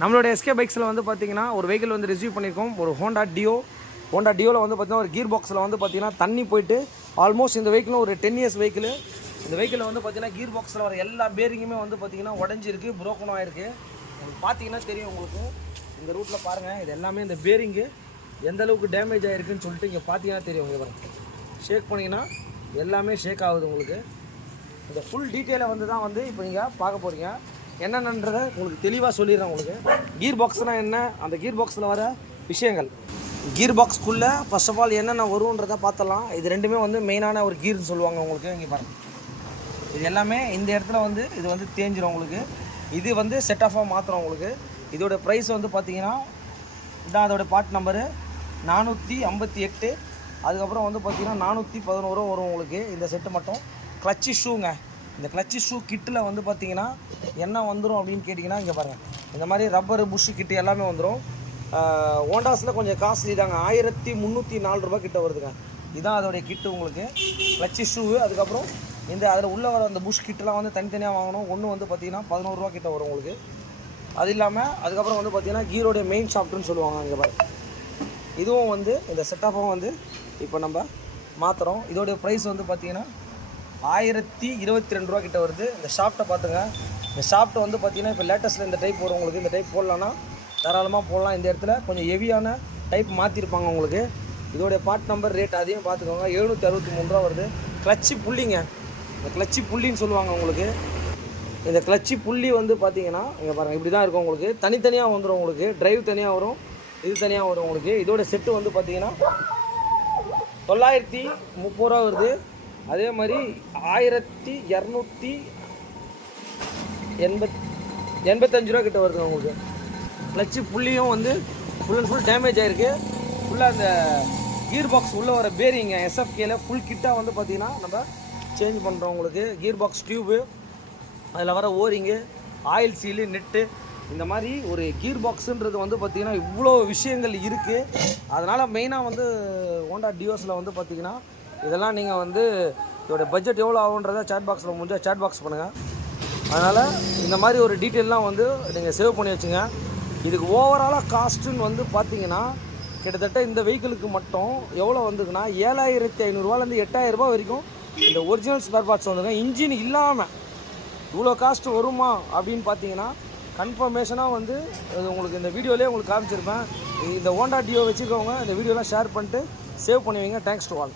நம்மளோட எஸ்கே பைக்ஸில் வந்து பார்த்திங்கன்னா ஒரு வெஹிக்கிள் வந்து ரிசீவ் பண்ணியிருக்கோம். ஒரு ஹோண்டா டியோவில் வந்து பார்த்திங்கன்னா ஒரு கீர் பாக்ஸில் வந்து பார்த்திங்கன்னா தண்ணி போயிட்டு ஆல்மோஸ்ட் இந்த வெஹிக்கிளும் ஒரு 10 இயர்ஸ் வெஹிக்கிள். இந்த வெஹிக்கிளில் வந்து பார்த்திங்கன்னா கீர் பாக்ஸில் வர எல்லா பேரிங்குமே வந்து பார்த்திங்கன்னா உடஞ்சிருக்கு, புரோக்கனும் ஆகிருக்கு. உங்களுக்கு பார்த்தீங்கன்னா தெரியும். உங்களுக்கு இந்த ரூட்டில் பாருங்கள், இது எல்லாமே இந்த பேரிங்கு எந்த அளவுக்கு டேமேஜ் ஆகிருக்குன்னு சொல்லிட்டு இங்கே பார்த்தீங்கன்னா தெரியும். உங்களுக்கு பாருங்கள், ஷேக் பண்ணிங்கன்னா எல்லாமே ஷேக் ஆகுது. உங்களுக்கு இந்த ஃபுல் டீட்டெயிலை வந்து இப்போ நீங்கள் பார்க்க போகிறீங்க. என்னென்னன்றதை உங்களுக்கு தெளிவாக சொல்லிடுறேன். உங்களுக்கு கீர் பாக்ஸ்னால் என்ன, அந்த கீர் பாக்ஸில் வர விஷயங்கள், கீர் பாக்ஸ்க்குள்ளே ஃபர்ஸ்ட் ஆஃப் ஆல் என்னென்ன வரும்ன்றதை பார்த்தலாம். இது ரெண்டுமே வந்து மெயினான ஒரு கீர்னு சொல்லுவாங்க. உங்களுக்கு இங்கே பாருங்கள், இது எல்லாமே இந்த இடத்துல வந்து இது வந்து தேஞ்சிடும். உங்களுக்கு இது வந்து செட் ஆஃபாக மாற்றுறோம். உங்களுக்கு இதோட ப்ரைஸ் வந்து பார்த்தீங்கன்னா இதான் அதோட பார்ட் நம்பரு 458. அதுக்கப்புறம் வந்து பார்த்திங்கன்னா 411 வரும் உங்களுக்கு இந்த செட்டு மட்டும். கிளச்சி ஷூங்க, இந்த கிளச்சி ஷூ கிட்டில் வந்து பார்த்திங்கன்னா என்ன வந்துடும் அப்படின்னு கேட்டிங்கன்னா இங்கே பாருங்கள், இந்த மாதிரி ரப்பரு புஷ்ஷு கிட்டு எல்லாமே வந்துடும். ஹோண்டாஸில் கொஞ்சம் காஸ்ட்லி தாங்க, 1304 ரூபா கிட்ட வருதுங்க. இதுதான் அதோடைய கிட்டு உங்களுக்கு, கிளச்சி ஷூவு. அதுக்கப்புறம் இந்த அதில் உள்ளே வர அந்த புஷ் கிட்டெலாம் வந்து தனித்தனியாக வாங்கணும். ஒன்று வந்து பார்த்திங்கன்னா 11 ரூபா கிட்ட வரும் உங்களுக்கு. அது இல்லாமல் அதுக்கப்புறம் வந்து பார்த்திங்கன்னா கீரோடைய மெயின் ஷாஃப்ட்டுன்னு சொல்லுவாங்க. இங்கே பாருங்க, இதுவும் வந்து இந்த செட்டப்பும் வந்து இப்போ நம்ம மாற்றுறோம். இதோடைய ப்ரைஸ் வந்து பார்த்திங்கன்னா 1022 ரூபா கிட்ட வருது. இந்த ஷாஃப்ட்டை பார்த்துங்க, இந்த ஷாஃப்ட்டை வந்து பார்த்திங்கன்னா இப்போ லேட்டஸ்ட்டில் இந்த டைப் வரும் உங்களுக்கு. இந்த டைப் போடலான்னா தாராளமாக போடலாம். இந்த இடத்துல கொஞ்சம் ஹெவியான டைப் மாற்றிருப்பாங்க உங்களுக்கு. இதோடைய பார்ட் நம்பர் ரேட் அதையும் பார்த்துக்கோங்க, 763 ரூபா வருது. கிளச்சி புள்ளிங்க, இந்த கிளச்சி புள்ளின்னு சொல்லுவாங்க உங்களுக்கு. இந்த கிளச்சி புள்ளி வந்து பார்த்திங்கன்னா இங்கே பாருங்கள், இப்படி தான் இருக்கும் உங்களுக்கு. தனித்தனியாக வந்துடும் உங்களுக்கு, டிரைவ் தனியாக வரும், இது தனியாக வரும் உங்களுக்கு. இதோட செட்டு வந்து பார்த்திங்கன்னா 930 ரூபா வருது. அதே மாதிரி 1285 ரூபா கிட்ட வருது உங்களுக்கு. கிளச்சி புள்ளியும் வந்து ஃபுல் அண்ட் ஃபுல் டேமேஜ் ஆகிருக்கு. ஃபுல்லாக அந்த கீர் பாக்ஸ் உள்ளே வர பேரிங்க எஸ்எஃப்கேல ஃபுல் கிட்டாக வந்து பார்த்திங்கன்னா நம்ம சேஞ்ச் பண்ணுறோம் உங்களுக்கு. கீர் பாக்ஸ் டியூபு, அதில் வர ஓரிங்கு, ஆயில் சீலு, நெட்டு, இந்த மாதிரி ஒரு கீர் பாக்ஸுன்றது வந்து பார்த்திங்கன்னா இவ்வளோ விஷயங்கள் இருக்குது. அதனால் மெயினாக வந்து ஹோண்டா டியோஸில் வந்து பார்த்திங்கன்னா இதெல்லாம் நீங்கள் வந்து இதோட பட்ஜெட் எவ்வளோ ஆகுன்றதை சேட் பாக்ஸில் முடிஞ்சால் சேட் பாக்ஸ் பண்ணுங்கள். அதனால் இந்த மாதிரி ஒரு டீட்டெயிலாம் வந்து நீங்கள் சேவ் பண்ணி வச்சுங்க. இதுக்கு ஓவராலாக காஸ்ட்டுன்னு வந்து பார்த்திங்கன்னா கிட்டத்தட்ட இந்த வெஹிக்கிளுக்கு மட்டும் எவ்வளோ வந்துக்குன்னா 7500 8000 ரூபா வரைக்கும் இந்த ஒரிஜினல் ஸ்பேர் பார்ட்ஸ் வந்துங்க. இன்ஜின் இல்லாமல் இவ்வளோ காஸ்ட்டு வருமா அப்படின்னு பார்த்தீங்கன்னா கன்ஃபர்மேஷனாக வந்து உங்களுக்கு இந்த வீடியோலேயே உங்களுக்கு காமிச்சிருப்பேன். இந்த ஹோண்டா டியோ வச்சுருக்கவங்க இந்த வீடியோலாம் ஷேர் பண்ணிட்டு சேவ் பண்ணுவீங்க. Thanks to all.